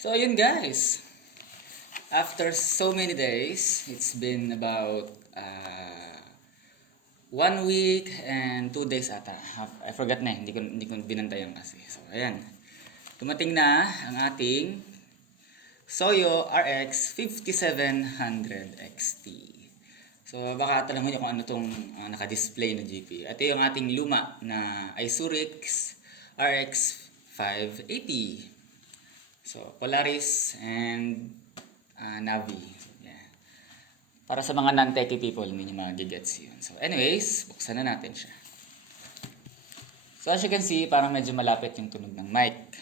So ayun guys, after so many days, it's been about 1 week and 2 days ata. I forgot na, hindi ko binantayan kasi. So ayan, dumating na ang ating Soyo RX 5700 XT. So baka tanongin niyo kung ano tong naka-display na GPU. Ito yung ating luma na Isurix RX 580. So Polaris and Navi. Yeah. Para sa mga non-techie people, hindi nyo magigets yun. So anyways, buksan na natin siya. So as you can see, parang medyo malapit yung tunog ng mic.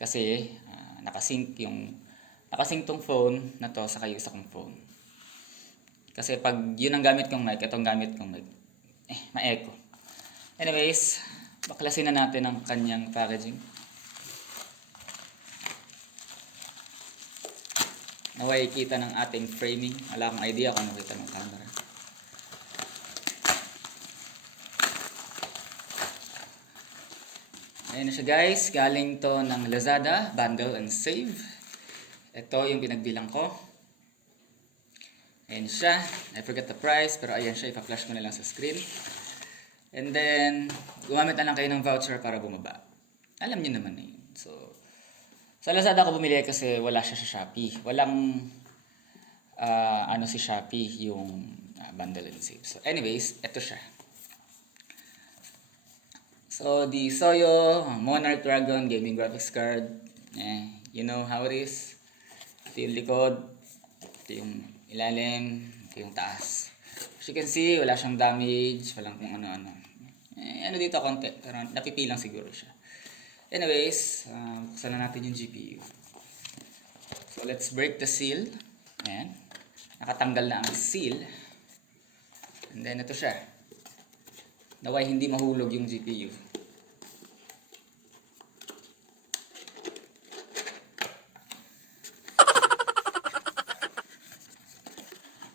Kasi nakasync tong phone na to sa isa kong phone. Kasi pag yun ang gamit kong mic, itong gamit kong mic, ma-echo. Anyways, baklasin na natin ang kanyang packaging. Naway kita ng ating framing. Wala akong idea kung nakita ng camera. Ayan na siya guys. Galing to ng Lazada, Bundle and Save. Ito yung pinagbilang ko. Ayan siya. I forgot the price, pero ayan siya. Ipa-flash ko na lang sa screen. And then, gumamit na lang kayo ng voucher para bumaba. Alam niyo naman na yun. So, sa Lazada ako bumili kasi wala siya sa Shopee. Walang si Shopee yung bundle and save. So anyways, ito siya. So the Soyo Monarch Dragon gaming graphics card. You know how it is. Ito yung likod. Ito yung ilalim. Ito yung taas. As you can see, wala siyang damage. Walang kung ano-ano. Ano dito konti. Pero napipilang siguro siya. Anyways, buksan na natin yung GPU. So, let's break the seal. Ayan. Nakatanggal na ang seal. And then, ito siya. Naway hindi mahulog yung GPU.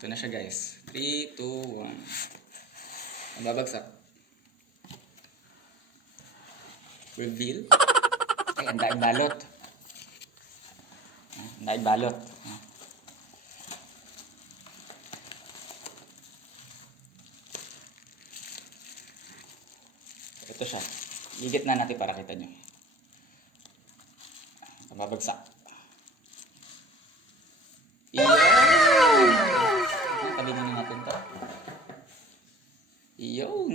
Ito na siya guys. 3, 2, 1. Mababagsak. Reveal. Ay, ang daing balot. Ang daing balot. Ito siya. Igit na natin para kita nyo. Mababagsak. Iyon! Tabingin nyo natin ito. Iyon!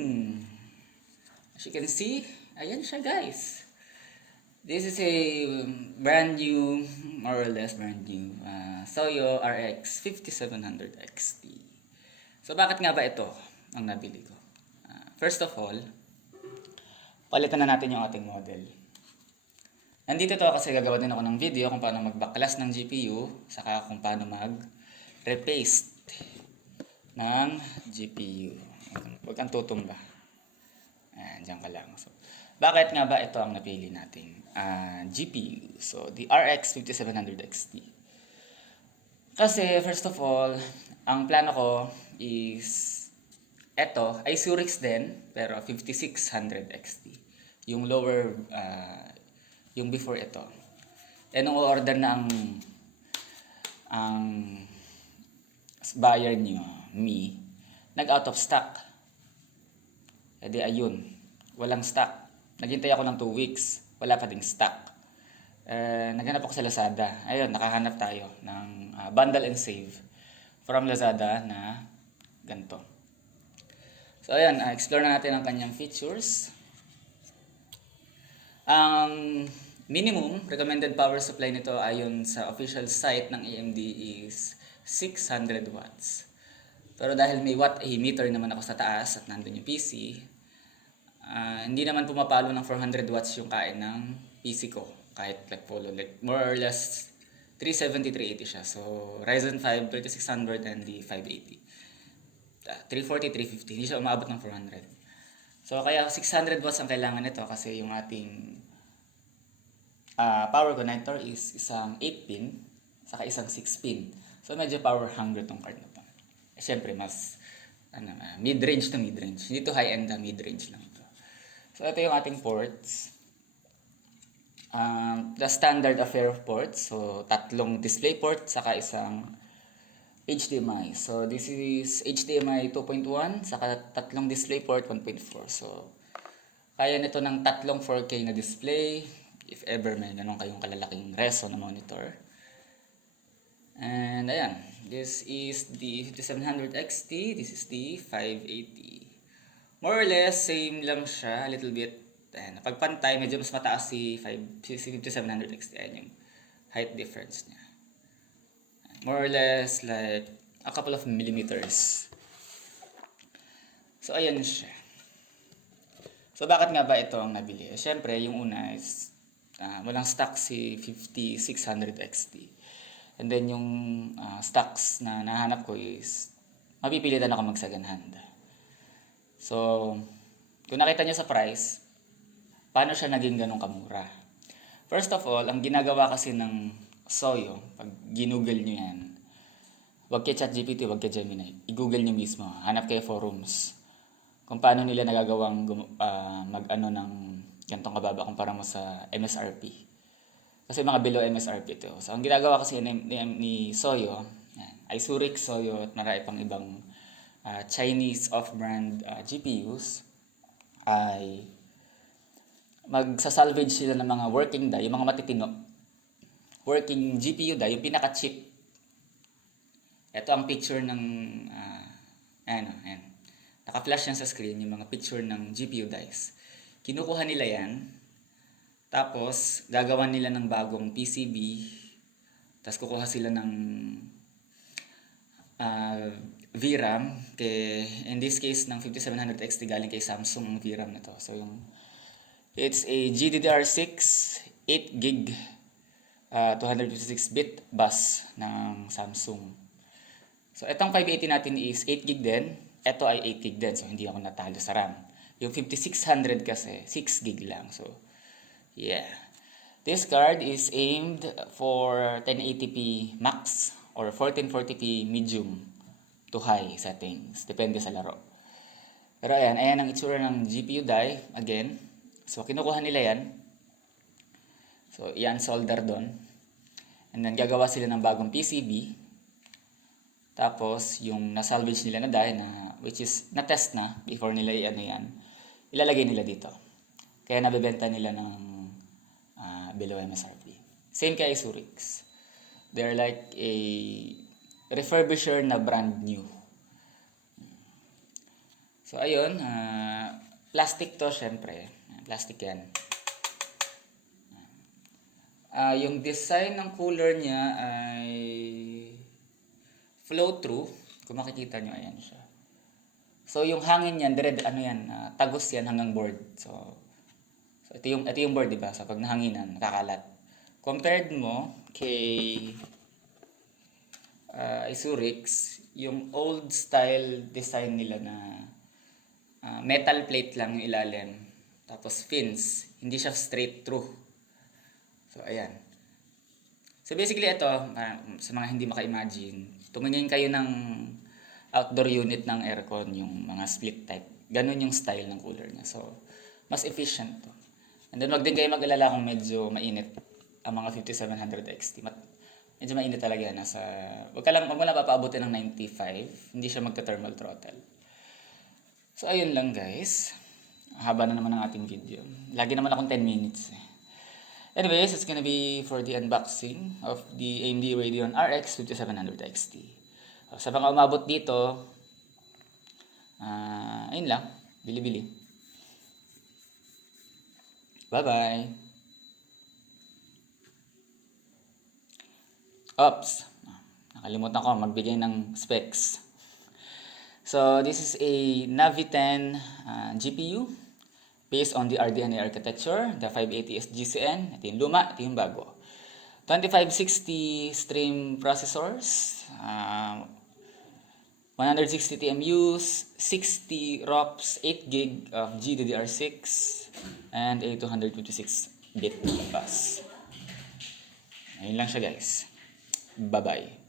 As you can see, ayan siya guys. This is a brand new, more or less brand new, Soyo RX 5700 XT. So bakit nga ba ito ang nabili ko? First of all, palitan na natin yung ating model. Nandito to kasi gagawa din ako ng video kung paano magbaklas ng GPU, saka kung paano mag-repaste ng GPU. Huwag kang tutumba. Ayan, dyan ka lang. So, bakit nga ba ito ang napili nating GPU? So, the RX 5700 XT. Kasi, first of all, ang plano ko is ito, Isurix din, pero 5600 XT. Yung lower, yung before ito. E nung order na ang buyer niyo, me, nag-out of stock. E di ayun, walang stock. Naghintay ako ng 2 weeks, wala pa ding stock. Naghanap ako sa Lazada. Ayun, nakahanap tayo ng bundle and save from Lazada na ganito. So ayan, explore na natin ang kanyang features. Ang minimum recommended power supply nito ayon sa official site ng AMD is 600 watts. Pero dahil may watt meter naman ako sa taas at nandun yung PC, hindi naman pumapalo ng 400 watts yung kain ng PC ko. Kahit like more or less 370, 380 siya. So Ryzen 5 3600 and the 580. 340, 350. Hindi siya umabot ng 400. So kaya 600 watts ang kailangan nito kasi yung ating power connector is isang 8-pin saka isang 6-pin. So medyo power hungry tong card na to. Siyempre mas mid-range to mid-range. Hindi to high-end, mid-range lang ito. So ito yung ating ports. the standard affair of ports. So, tatlong display port, saka isang HDMI. So, this is HDMI 2.1, saka tatlong display port 1.4. So, kaya nito ng tatlong 4K na display, if ever may ganun kayong kalalaking reso na monitor. And ayan, this is the 5700 XT, this is the 580. More or less, same lang siya, a little bit. Ayan, pagpantay, medyo mas mataas si 5700 XT. Ayan yung height difference niya. More or less, like, a couple of millimeters. So, ayan siya. So, bakit nga ba ito ang nabili? Siyempre, yung una is, walang stock si 5600 XT. And then, yung stocks na nahanap ko is, mapipilitan ako mag-second hand. So, kung nakita nyo sa price, paano siya naging ganun kamura? First of all, ang ginagawa kasi ng Soyo, pag ginoogle nyo yan, wag kay ChatGPT, wag kay Gemini, i-google nyo mismo, hanap kayo forums, kung paano nila nagagawang mag-ano ng gantong kababa kumpara mo sa MSRP. Kasi mga below MSRP ito. So, ang ginagawa kasi ni Soyo, ay Zurich, Soyo, at marami pang ibang Chinese off-brand GPUs, ay magsasalvage sila ng mga working die, yung mga matitino, working GPU die, yung pinaka-cheap. Ito ang picture ng, ayan. Naka-flash yan sa screen, yung mga picture ng GPU dies. Kinukuha nila yan, tapos gagawan nila ng bagong PCB, tapos kukuha sila ng VRAM, in this case ng 5700 XT galing kay Samsung ang VRAM na to. So it's a GDDR6 8GB 256-bit bus ng Samsung. So itong 580 natin is 8GB din, ito ay 8GB din, so hindi ako natalo sa RAM. Yung 5600 kasi 6GB lang. So yeah, this card is aimed for 1080p max or 1440p medium to high settings, depende sa laro. Pero ayan ang itsura ng GPU die, again. So kinukuha nila yan. So yan, solder doon. And then gagawa sila ng bagong PCB. Tapos yung na-salvage nila na die, which is na-test na before nila yan, ilalagay nila dito. Kaya nabebenta nila ng below MSRP. Same kay Zurich. They're like a refurbisher na brand new. So ayun, plastic to syempre. Plastic yan. Yung design ng cooler niya ay flow-through. Kung makikita nyo, ayan siya. So yung hangin niyan, tagos yan hanggang board. So ito yung board, diba? So pag nahanginan, nakakalat. Compared mo kay Zurich, yung old style design nila na metal plate lang yung ilalim. Tapos fins, hindi siya straight through. So ayan. So basically ito, sa mga hindi maka-imagine, tumingin kayo ng outdoor unit ng aircon, yung mga split type. Ganun yung style ng cooler niya. So mas efficient to. And then wag din kayo mag-alala kung medyo mainit ang mga 5700 XT. Medyo mainit talaga yan. Wag mo na papaabutin ng 95. Hindi siya magta-thermal throttle. So ayun lang guys. Haba na naman ang ating video. Lagi naman akong 10 minutes. Anyways, it's gonna be for the unboxing of the AMD Radeon RX 5700 XT. Sa mga umabot dito, ayun lang. Bili-bili. Bye-bye. Oops. Nakalimutan ko magbigay ng specs. So, this is a Navi 10 GPU based on the RDNA architecture, the 580 SGCN. Ito yung luma, ito yung bago. 2560 stream processors, 160 TMUs, 60 ROPs, 8GB of GDDR6, and a 256-bit bus. Ayun lang siya guys. Bye-bye.